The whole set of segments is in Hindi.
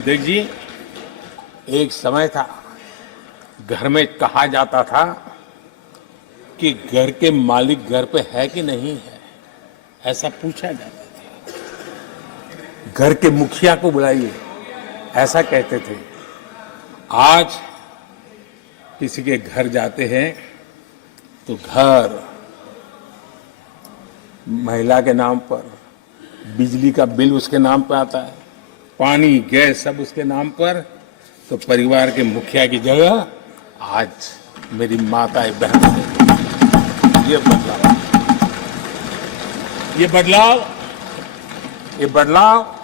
देख जी, एक समय था घर में कहा जाता था कि घर के मालिक घर पे है कि नहीं है, ऐसा पूछा जाता था। घर के मुखिया को बुलाइए, ऐसा कहते थे। आज किसी के घर जाते हैं तो घर महिला के नाम पर, बिजली का बिल उसके नाम पर आता है, पानी गैस सब उसके नाम पर। तो परिवार के मुखिया की जगह आज मेरी माताएं बहन। ये बदलाव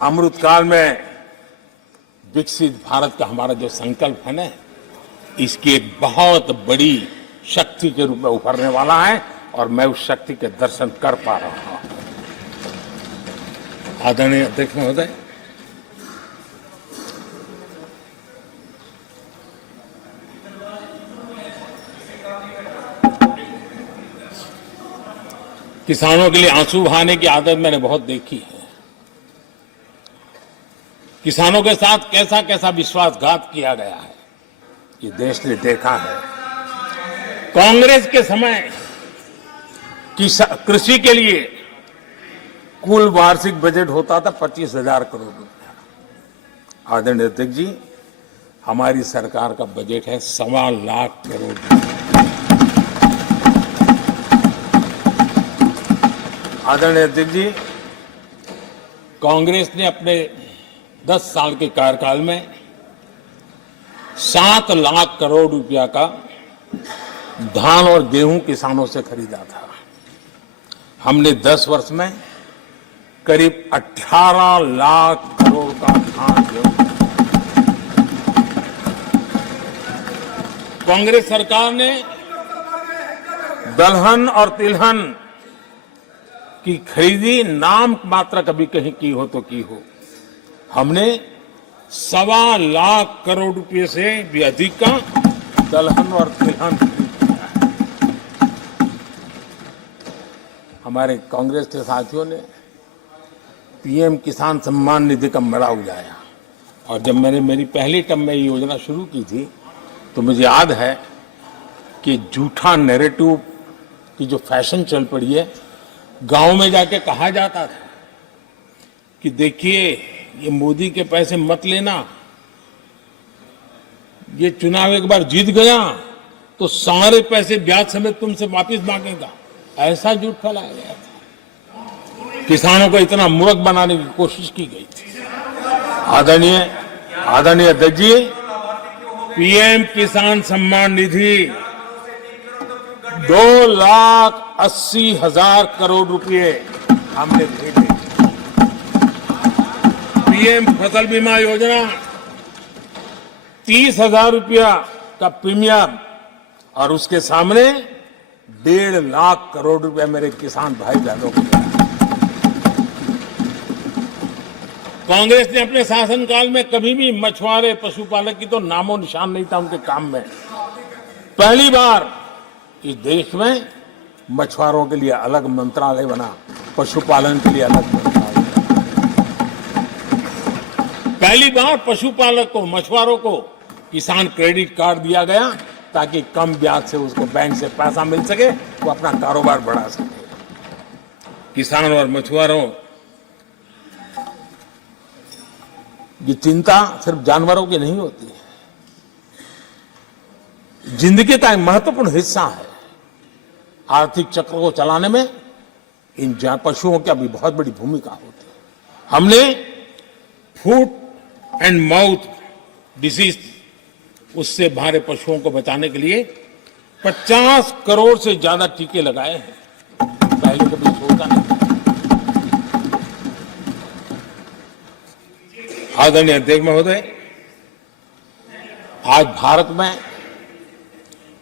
अमृतकाल में विकसित भारत का हमारा जो संकल्प है ना, इसकी एक बहुत बड़ी शक्ति के रूप में उभरने वाला है और मैं उस शक्ति के दर्शन कर पा रहा हूं। आदरणीय अध्यक्ष महोदय, किसानों के लिए आंसू बहाने की आदत मैंने बहुत देखी है। किसानों के साथ कैसा कैसा विश्वासघात किया गया है, ये देश ने देखा है। कांग्रेस के समय कृषि के लिए कुल वार्षिक बजट होता था 25,000 करोड़ रुपया। आदरणीय अध्यक्ष जी, हमारी सरकार का बजट है 1.25 लाख करोड़ रुपया। आदरणीय अध्यक्ष जी, कांग्रेस ने अपने 10 साल के कार्यकाल में 7 लाख करोड़ रुपया का धान और गेहूं किसानों से खरीदा था। हमने 10 वर्ष में करीब 18 लाख करोड़ का धान गेहूं। कांग्रेस सरकार ने दलहन और तिलहन की खरीदी नाम मात्र कभी कहीं की हो तो की हो। हमने 1.25 लाख करोड़ रुपए से भी अधिक का दलहन और तिलहन खरीदा है। हमारे कांग्रेस के साथियों ने पीएम किसान सम्मान निधि का मड़ा उड़ाया और जब मैंने मेरी पहली टर्म में ये योजना शुरू की थी तो मुझे याद है कि झूठा नैरेटिव की जो फैशन चल पड़ी है, गांव में जाके कहा जाता था कि देखिए ये मोदी के पैसे मत लेना, ये चुनाव एक बार जीत गया तो सारे पैसे ब्याज समेत तुमसे वापस मांगेगा। ऐसा झूठ फैलाया गया था, किसानों को इतना मूर्ख बनाने की कोशिश की गई थी। आदरणीय अध्यक्ष जी, पीएम किसान सम्मान निधि 2,80,000 करोड़ रुपए हमने भेजे। पीएम फसल बीमा योजना 30,000 रुपया का प्रीमियम और उसके सामने 1.5 लाख करोड़ रुपया मेरे किसान भाई बहनों को। कांग्रेस ने अपने शासनकाल में कभी भी मछुआरे पशुपालक की तो नामो निशान नहीं था उनके काम में। पहली बार इस देश में मछुआरों के लिए अलग मंत्रालय बना, पशुपालन के लिए अलग मंत्रालय। पहली बार पशुपालक को, मछुआरों को किसान क्रेडिट कार्ड दिया गया ताकि कम ब्याज से उसको बैंक से पैसा मिल सके, वो अपना कारोबार बढ़ा सके। किसान और मछुआरों की चिंता सिर्फ जानवरों की नहीं होती है, जिंदगी का एक महत्वपूर्ण हिस्सा है। आर्थिक चक्र को चलाने में इन पशुओं की भी बहुत बड़ी भूमिका होती है। हमने फुट एंड माउथ डिसीज, उससे हमारे पशुओं को बचाने के लिए 50 करोड़ से ज्यादा टीके लगाए हैं, पहले कभी सोचा नहीं। आदरणीय अध्यक्ष महोदय, आज भारत में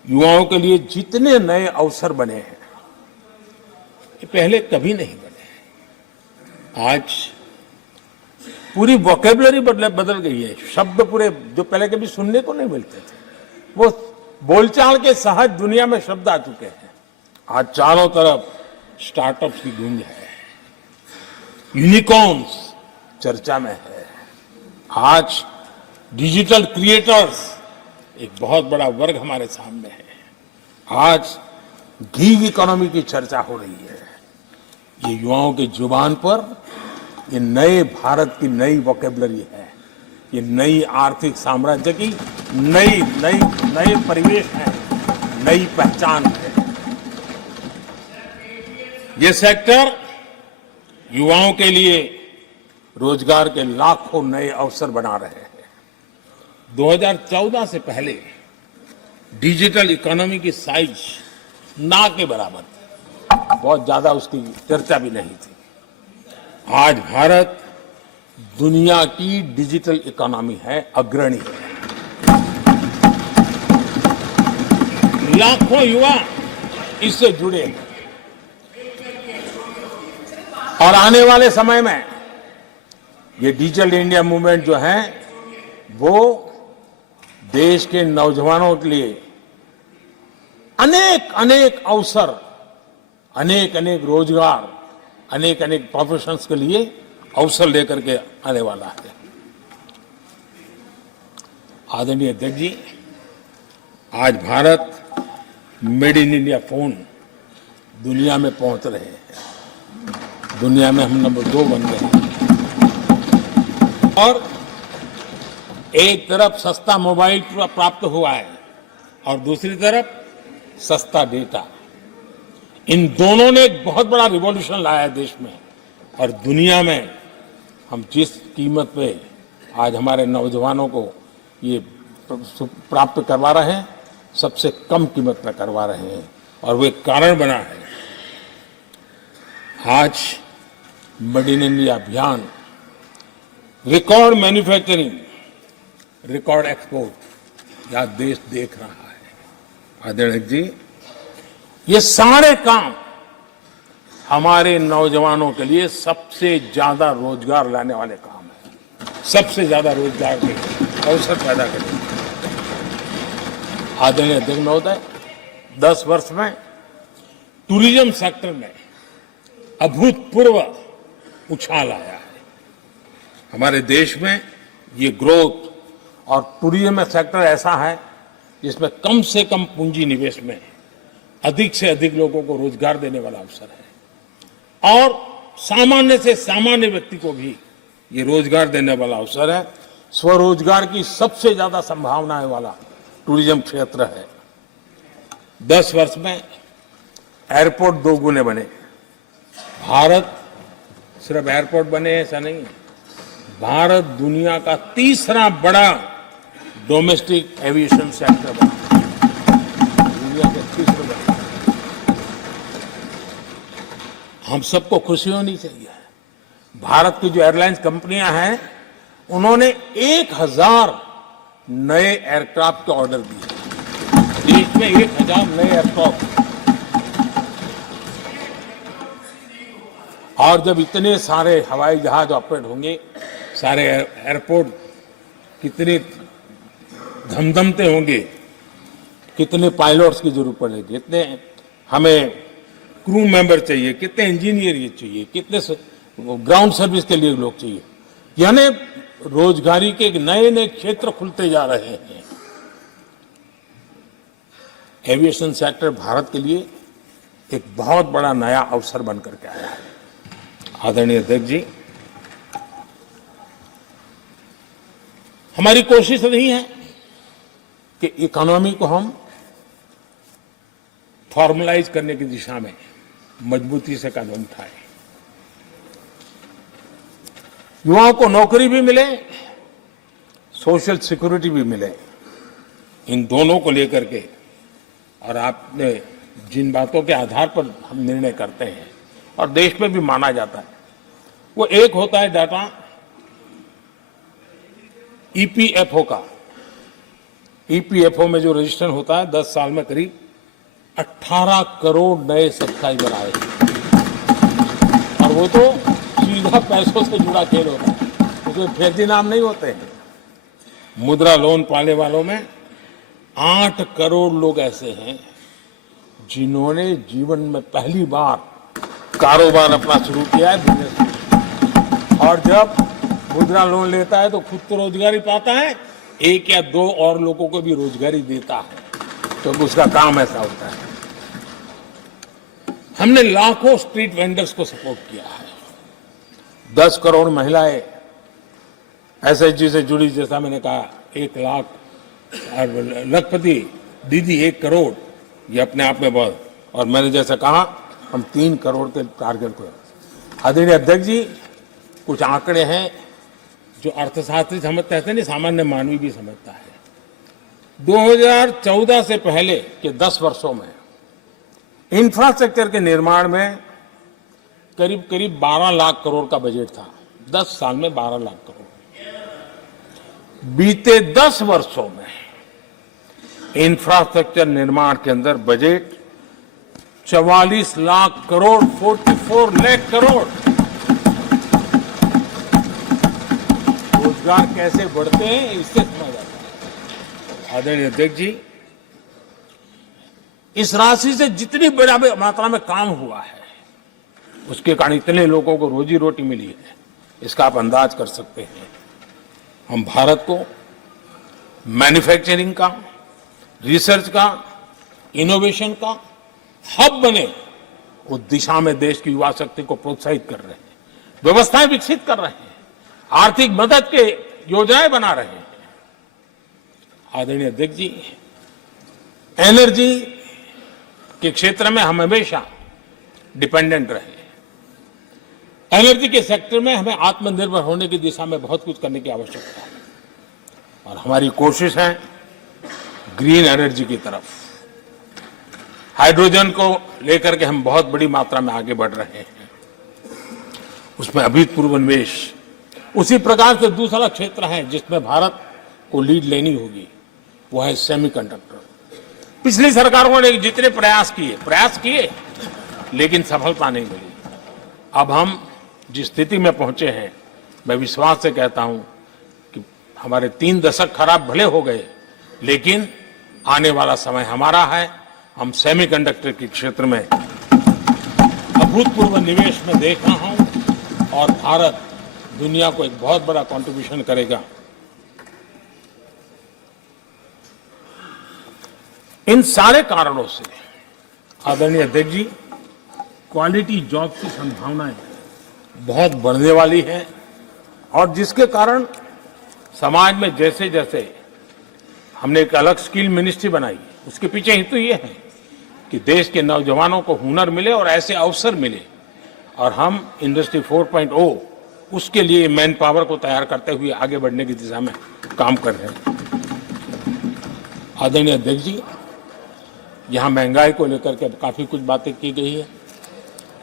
युवाओं के लिए जितने नए अवसर बने हैं ये पहले कभी नहीं बने। आज पूरी वोकैबुलरी बदल गई है, शब्द पूरे जो पहले कभी सुनने को नहीं मिलते थे, वो बोलचाल के सहज दुनिया में शब्द आ चुके हैं। आज चारों तरफ स्टार्टअप्स की गूंज है, यूनिकॉर्न्स चर्चा में है, आज डिजिटल क्रिएटर्स एक बहुत बड़ा वर्ग हमारे सामने है। आज गीग इकोनॉमी की चर्चा हो रही है। ये युवाओं के जुबान पर ये नए भारत की नई वोकेबलरी है। ये नई आर्थिक साम्राज्य की नए परिवेश है, नई पहचान है। ये सेक्टर युवाओं के लिए रोजगार के लाखों नए अवसर बना रहे हैं। 2014 से पहले डिजिटल इकोनॉमी की साइज ना के बराबर थी, बहुत ज्यादा उसकी चर्चा भी नहीं थी। आज भारत दुनिया की डिजिटल इकोनॉमी है, अग्रणी है। लाखों युवा इससे जुड़े हैं और आने वाले समय में ये डिजिटल इंडिया मूवमेंट जो है वो देश के नौजवानों के लिए अनेक अवसर, अनेक रोजगार, अनेक प्रोफेशंस के लिए अवसर लेकर के आने वाला है। आदरणीय अध्यक्ष जी, आज Bharat made in India phone दुनिया में पहुंच रहे हैं। दुनिया में हम नंबर 2 बन गए हैं। और एक तरफ सस्ता मोबाइल प्राप्त हुआ है और दूसरी तरफ सस्ता डेटा। इन दोनों ने एक बहुत बड़ा रिवॉल्यूशन लाया है देश में। और दुनिया में हम जिस कीमत पे आज हमारे नौजवानों को ये प्राप्त करवा रहे हैं, सबसे कम कीमत में करवा रहे हैं और वो एक कारण बना है। आज मेड इन इंडिया अभियान, रिकॉर्ड मैन्युफैक्चरिंग, रिकॉर्ड एक्सपोर्ट, यह देश देख रहा है। आदरणीय जी, ये सारे काम हमारे नौजवानों के लिए सबसे ज्यादा रोजगार लाने वाले काम है, सबसे ज्यादा रोजगार के अवसर पैदा करेंगे। आदरणीय अध्यक्ष महोदय, 10 वर्ष में टूरिज्म सेक्टर में अभूतपूर्व उछाल आया है। हमारे देश में ये ग्रोथ और टूरिज्म सेक्टर ऐसा है जिसमें कम से कम पूंजी निवेश में अधिक से अधिक लोगों को रोजगार देने वाला अवसर है और सामान्य से सामान्य व्यक्ति को भी ये रोजगार देने वाला अवसर है। स्वरोजगार की सबसे ज्यादा संभावनाएं वाला टूरिज्म क्षेत्र है। 10 वर्ष में एयरपोर्ट 2 गुने बने। भारत सिर्फ एयरपोर्ट बने ऐसा नहीं है, भारत दुनिया का तीसरा बड़ा डोमेस्टिक एविएशन सेक्टर बना, दुनिया के तीसरे बड़ा। हम सबको खुशी होनी चाहिए। भारत की जो एयरलाइंस कंपनियां हैं, उन्होंने 1000 नए एयरक्राफ्ट के ऑर्डर दिए। देश में 1000 नए एयरक्राफ्ट। और जब इतने सारे हवाई जहाज ऑपरेट होंगे, सारे एयरपोर्ट कितने धमधमते होंगे, कितने पायलट्स की जरूरत पड़ेगी, कितने हमें क्रू मेंबर चाहिए, कितने इंजीनियर ये चाहिए, कितने ग्राउंड सर्विस के लिए लोग चाहिए। यानी रोजगारी के नए क्षेत्र खुलते जा रहे हैं। एविएशन सेक्टर भारत के लिए एक बहुत बड़ा नया अवसर बनकर के आया है। आदरणीय अध्यक्ष जी, हमारी कोशिश नहीं है कि इकोनॉमी को हम फॉर्मलाइज करने की दिशा में मजबूती से कदम उठाएं। युवाओं को नौकरी भी मिले, सोशल सिक्योरिटी भी मिले। इन दोनों को लेकर के और आपने जिन बातों के आधार पर हम निर्णय करते हैं और देश में भी माना जाता है, वो एक होता है डाटा ईपीएफओ का। ईपीएफओ में जो रजिस्ट्रेशन होता है, 10 साल में करीब 18 करोड़ नए सब्सक्राइबर आए और वो तो सीधा पैसों से जुड़ा खेल होता है, उसमें फर्जी नाम नहीं होते हैं। मुद्रा लोन पाने वालों में 8 करोड़ लोग ऐसे हैं जिन्होंने जीवन में पहली बार कारोबार अपना शुरू किया है, बिजनेस। और जब मुद्रा लोन लेता है तो खुद तो रोजगारी पाता है, एक या दो और लोगों को भी रोजगारी देता है, तो उसका काम ऐसा होता है। हमने लाखों स्ट्रीट वेंडर्स को सपोर्ट किया है। 10 करोड़ महिलाएं एसएचजी से जुड़ी, जैसा मैंने कहा 1 लाख, लखपति दीदी 1 करोड़, ये अपने आप में बहुत। और मैंने जैसा कहा हम 3 करोड़ के टारगेट को। आदरणीय अध्यक्ष जी, कुछ आंकड़े हैं जो अर्थशास्त्री समझते हैं, नहीं सामान्य मानवी भी समझता है। 2014 से पहले के 10 वर्षों में इंफ्रास्ट्रक्चर के निर्माण में करीब करीब 12 लाख करोड़ का बजट था। 10 साल में 12 लाख करोड़। बीते 10 वर्षों में इंफ्रास्ट्रक्चर निर्माण के अंदर बजट 44 लाख करोड़, 44 लाख करोड़। रोजगार कैसे बढ़ते हैं इससे समझ आता है। आदरणीय अध्यक्ष जी, इस राशि से जितनी बड़ा मात्रा में काम हुआ है, उसके कारण इतने लोगों को रोजी रोटी मिली है, इसका आप अंदाज कर सकते हैं। हम भारत को मैन्युफैक्चरिंग का, रिसर्च का, इनोवेशन का हब बने, उस दिशा में देश की युवा शक्ति को प्रोत्साहित कर रहे हैं, व्यवस्थाएं विकसित कर रहे हैं, आर्थिक मदद के योजनाएं बना रहे हैं। आदरणीय अध्यक्ष जी, एनर्जी के क्षेत्र में हम हमेशा डिपेंडेंट रहे। एनर्जी के सेक्टर में हमें आत्मनिर्भर होने की दिशा में बहुत कुछ करने की आवश्यकता है, और हमारी कोशिश है ग्रीन एनर्जी की तरफ। हाइड्रोजन को लेकर के हम बहुत बड़ी मात्रा में आगे बढ़ रहे हैं, उसमें अभूतपूर्व निवेश। उसी प्रकार से दूसरा क्षेत्र है जिसमें भारत को लीड लेनी होगी, वो है सेमीकंडक्टर। पिछली सरकारों ने जितने प्रयास किए लेकिन सफलता नहीं मिली। अब हम जिस स्थिति में पहुंचे हैं, मैं विश्वास से कहता हूं कि हमारे 3 दशक खराब भले हो गए, लेकिन आने वाला समय हमारा है। हम सेमीकंडक्टर के क्षेत्र में अभूतपूर्व निवेश में देख रहा हूं, और भारत दुनिया को एक बहुत बड़ा कंट्रीब्यूशन करेगा। इन सारे कारणों से आदरणीय अध्यक्ष जी, क्वालिटी जॉब की संभावनाएं बहुत बढ़ने वाली है, और जिसके कारण समाज में जैसे जैसे हमने एक अलग स्किल मिनिस्ट्री बनाई, उसके पीछे हेतु ये है कि देश के नौजवानों को हुनर मिले और ऐसे अवसर मिले, और हम इंडस्ट्री 4.0 उसके लिए मैन पावर को तैयार करते हुए आगे बढ़ने की दिशा में काम कर रहे हैं। आदरणीय अध्यक्ष जी, यहाँ महंगाई को लेकर के काफी कुछ बातें की गई है।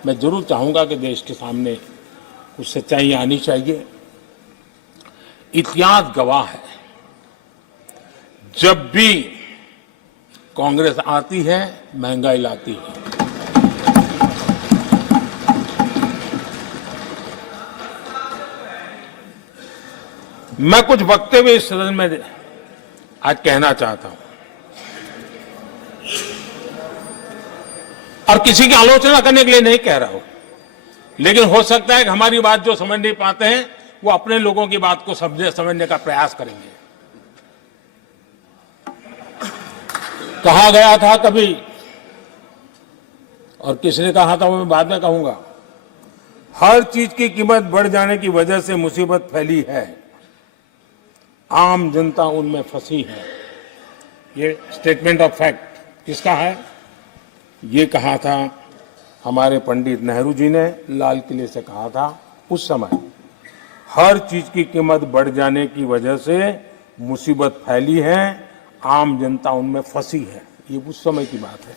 मैं जरूर चाहूंगा कि देश के सामने कुछ सच्चाइयां आनी चाहिए। इतिहास गवाह है, जब भी कांग्रेस आती है महंगाई लाती है। मैं कुछ वक्तव्य इस सदन में आज कहना चाहता हूं, और किसी की आलोचना करने के लिए नहीं कह रहा हूं, लेकिन हो सकता है कि हमारी बात जो समझ नहीं पाते हैं वो अपने लोगों की बात को समझने का प्रयास करेंगे। कहा गया था कभी, और किसने कहा था वो मैं बाद में कहूंगा, हर चीज की कीमत बढ़ जाने की वजह से मुसीबत फैली है, आम जनता उनमें फंसी है। ये स्टेटमेंट ऑफ फैक्ट किसका है? ये कहा था हमारे पंडित नेहरू जी ने, लाल किले से कहा था उस समय। हर चीज की कीमत बढ़ जाने की वजह से मुसीबत फैली है, आम जनता उनमें फंसी है। ये उस समय की बात है।